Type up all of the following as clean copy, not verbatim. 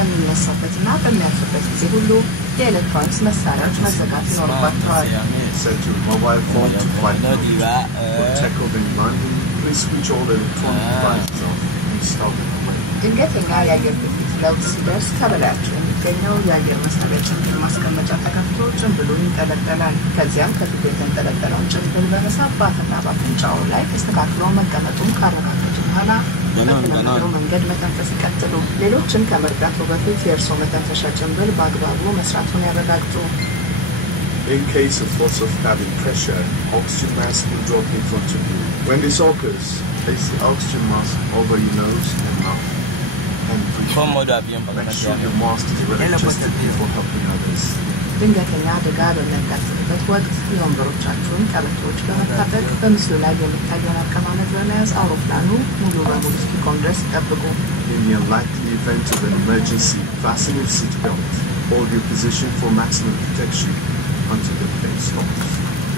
በሚነሳበትና በሚያርፍበት ጊዜ ሁሉ የኤሌክትሮኒክስ መሳሪያዎች መዘጋት ይኖርባቸዋል። Set your mobile phone to flight mode. For takeoff in London, please switch all electronic devices off and stop it away. ድንገተኛ የአየር ግፊት ለውጥ ሲደርስ ከበላያቸው የሚገኘው የአየር መሳቢያ ጭንብል ማስቀመጫ ተከፍቶ ጭንብሉ ይንጠለጠላል። ከዚያም ከፊቱ የተንጠለጠለውን ጭንብል በመሳብ በአፍና በአፍንጫው ላይ ተስተካክሎ መቀመጡን ካረጋገጡ በኋላ በተለመደው መንገድ መተንፈስ ይቀጥሉ። ሌሎችን ከመርዳቱ በፊት የእርስዎ መተንፈሻ ጭንብል በአግባቡ መስራቱን ያረጋግጡ። In case of loss of cabin pressure, oxygen mask will drop in front of you. When this occurs, place the oxygen mask over your nose and mouth and breathe. Make sure your mask is well adjusted before helping others. ድንገተኛ አደጋ በሚያጋጥምበት ወቅት የወንበሮቻችሁን ቀበቶዎች በመታጠቅ በምስሉ ላይ የሚታየውን አቀማመጥ በመያዝ አውሮፕላኑ ሙሉ በሙሉ እስኪቆም ድረስ ይጠብቁ። In the unlikely event of an emergency, fasten your seatbelt. Hold your position for maximum protection until the plane stops.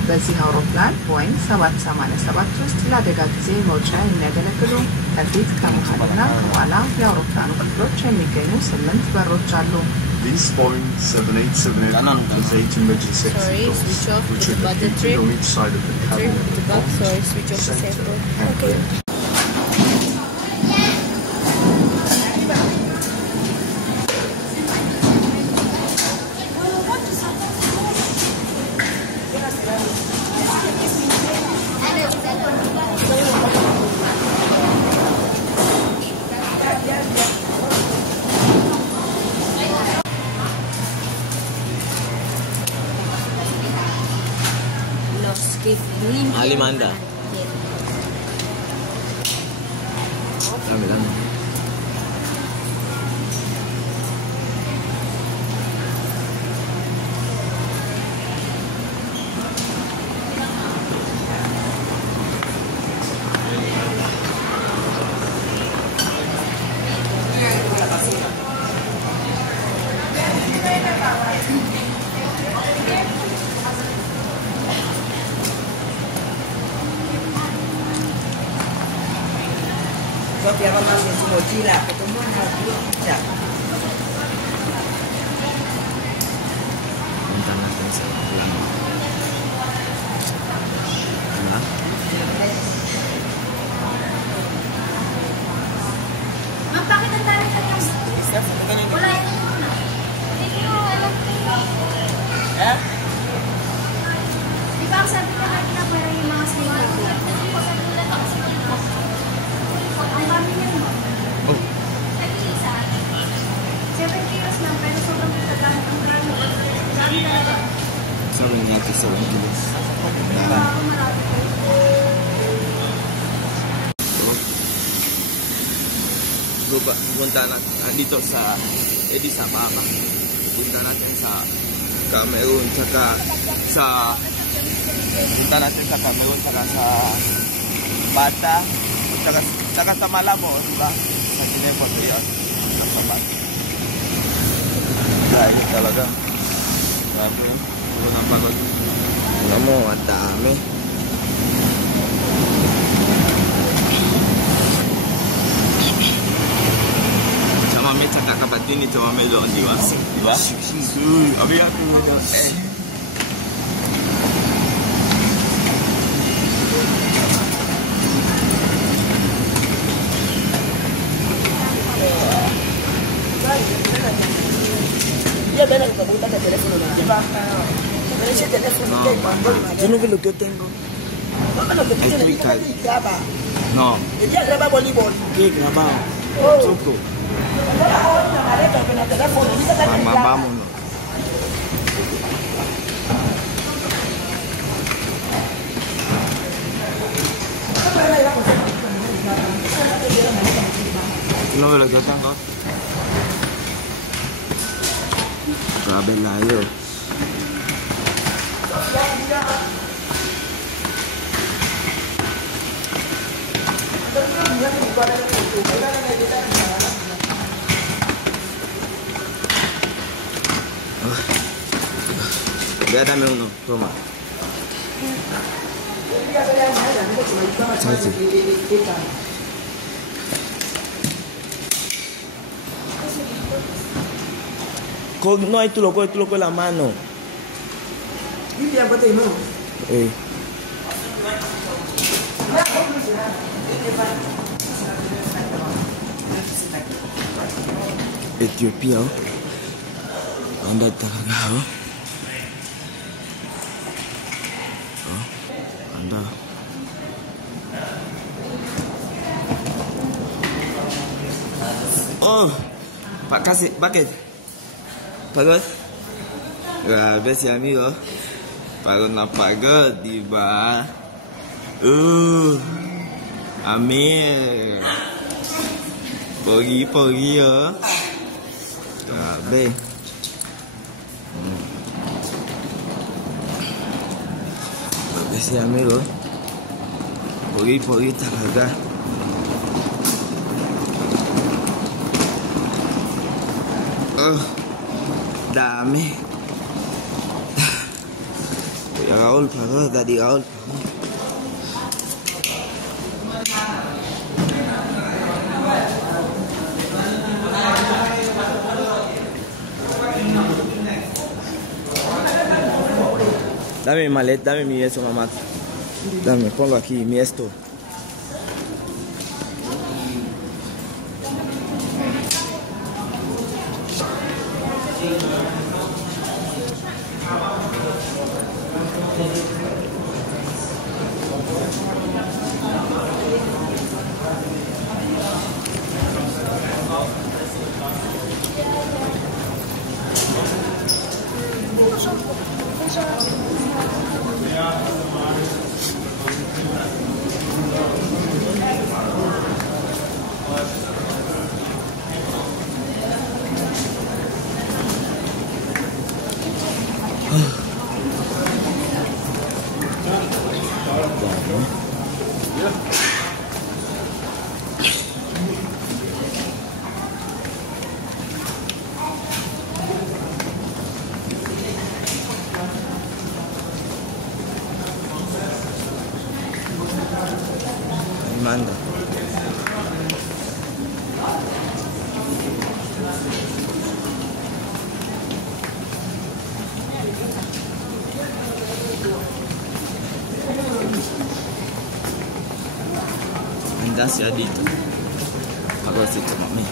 በዚህ አውሮፕላን ቦይንግ 787 ውስጥ ለአደጋ ጊዜ መውጫ የሚያገለግሉ ከፊት ከመሃልና ከኋላ የአውሮፕላኑ ክፍሎች የሚገኙ 8 በሮች አሉ። These Boeing 787 has 8 emergency exit doors, which are located on each side of the cabin, center, and rear. Alimanda. Dami lang. Biar orang masih semua gila, ketemu harus bisa. Punta natin sa plano. Diba? Ma'am, bakit ang dami ka lang? Wala yun muna. Hindi ko alam. Eh? Di ba ang sabi ka natin na pwede yung mga sinimang? Ang dami niya naman. Oh. Nag-iisa. 7 kilos lang, pero sobrang pagkagamit ang dami. Dami talaga. Sabi natin sa 1 kilos. Marami ko. Punta natin dito sa Sabama. Punta natin sa Cameroon, tsaka sa Bata, tsaka sa Malabo, diba? Sa Kinepon, yun. Sa Bata. Ayun talaga. Grabe yun. Puro ng pagod. Alam mo, ang dami. Mami tsaka kapatid ni Mami doon, di ba? Di ba? Abi mo doon. Dia benar kebutan ada telepon na, di ba? Pero siya telepon na kay Pambo. Sino ba lugot tengo? Ano ko dito ni graba? No. Dia graba volleyball. Ke graba? Soko. Mama vamos no. No me lo que tengo. Grabe layo. Ya dame uno, toma. Sí. No hay tú loco la mano. Hivi hapo hata imao. Ethiopia. Anda talaga. Anda. Bakit? Pagod? Grabe si amigo. Pagod na pagod, diba? Amir. Pogi, oh. Grabe. Grabe si amigo. Pogi talaga. Dami. Kuya Raul pagod, Daddy Raul pagod. Dame mi maleta, dame mi eso, mamá. Dame, ponlo aquí, mi esto. Manda. Anda siya dito. Ako si Mami.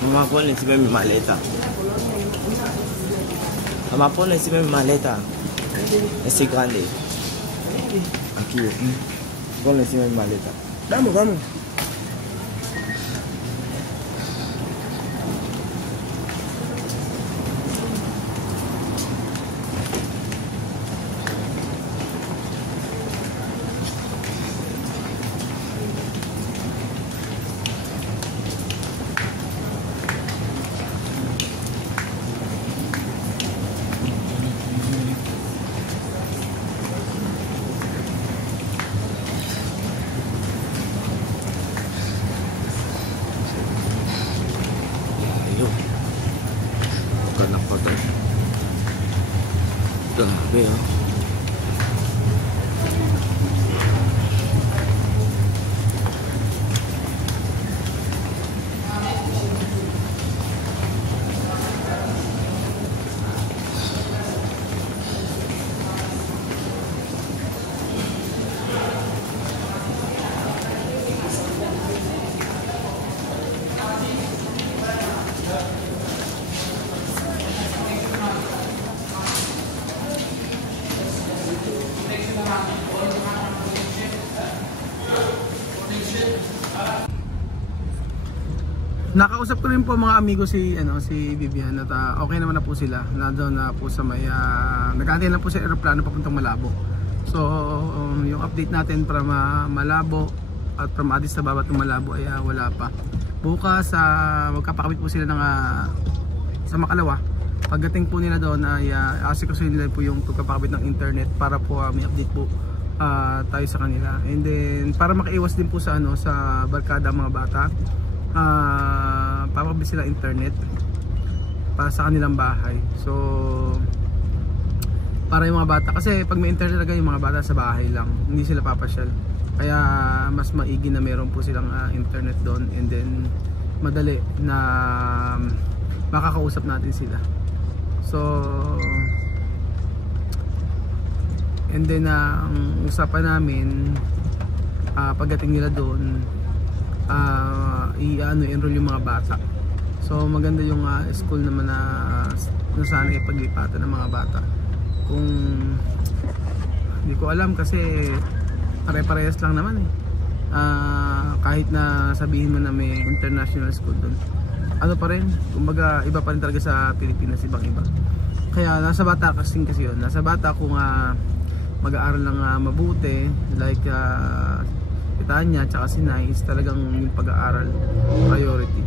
Mamá, ponle encima de mi maleta. Mamá, ponle encima de mi maleta. Ese grande. Aquí. Ponle encima de mi maleta. Vamos. Grabe, oh. Nakausap ko rin po mga amigo si Vivian at okay naman na po sila. Nandoon na po sa may nag-aantay lang po sa eroplano papuntang Malabo. So yung update natin para Malabo at from Addis Ababa to Malabo ay wala pa. Bukas magkapakabit po sila ng sa Makalawa. Pagdating po nila doon ay asikasuhin nila po yung pagkapakabit ng internet para po may update po tayo sa kanila. And then para makaiwas din po sa sa barkada mga bata, papakabit sila internet para sa kanilang bahay. So para yung mga bata, kasi pag may internet talaga yung mga bata sa bahay lang, hindi sila papasyal. Kaya mas maigi na meron po silang internet doon, and then madali na makakausap natin sila. So and then ang usapan namin pagdating nila doon, i-enroll yung mga bata. So maganda yung school naman na sana ipaglipatan ng mga bata. Kung hindi ko alam kasi pare-parehas lang naman kahit na sabihin mo na may international school doon, ano pa rin, kumbaga iba pa rin talaga sa Pilipinas, ibang iba. Kaya nasa bata kasi yun, nasa bata kung mag-aaral ng mabuti, like Tanya tsaka si Nice, talagang yung pag-aaral priority.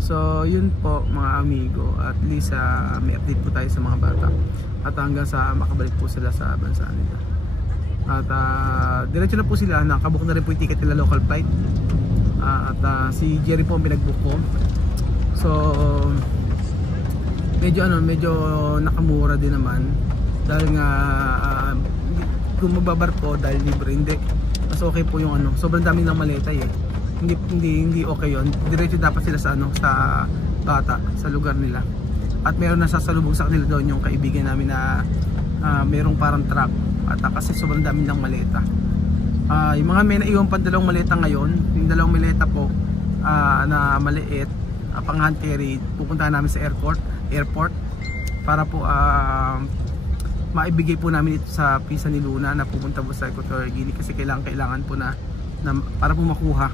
So yun po mga amigo, at least may update po tayo sa mga bata at hanggang sa makabalik po sila sa bansa nila. At diretso na po sila, nakabook na rin po yung ticket nila, local flight. At si Jerry po ang pinag-book ko. So medyo nakamura din naman dahil nga kung magbabarko dahil libre, hindi. Mas okay po yung sobrang dami ng maleta hindi okay yon. Diretso dapat sila sa sa bata, sa lugar nila. At meron na sasalubong sa kanila doon yung kaibigan namin na merong parang truck. At kasi sobrang dami ng maleta. Yung mga may naiwan pa dalawang maleta ngayon, yung dalawang maleta po na maliit, pang hand carry, pupuntahan namin sa airport para po maibigay po namin ito sa pisa ni Luna na pupunta po sa Equatorial Guinea, kasi kailangan po na para po makuha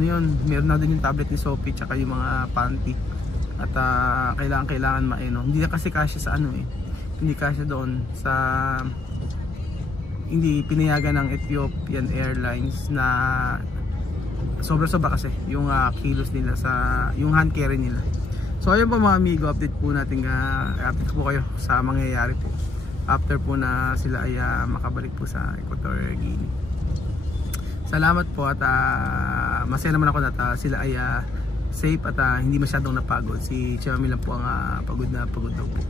meron na din yung tablet ni Sophie tsaka yung mga panty. At kailangan hindi na kasi kasya sa hindi kasya doon sa, hindi pinayagan ng Ethiopian Airlines na sobra kasi yung kilos nila sa yung hand carry nila. So ayun po mga amigo, update po natin, update po kayo sa mangyayari po after po na sila ay makabalik po sa Equatorial Guinea. Salamat po at masaya naman ako na sila ay safe at hindi masyadong napagod. Si Chami lang po ang pagod daw po.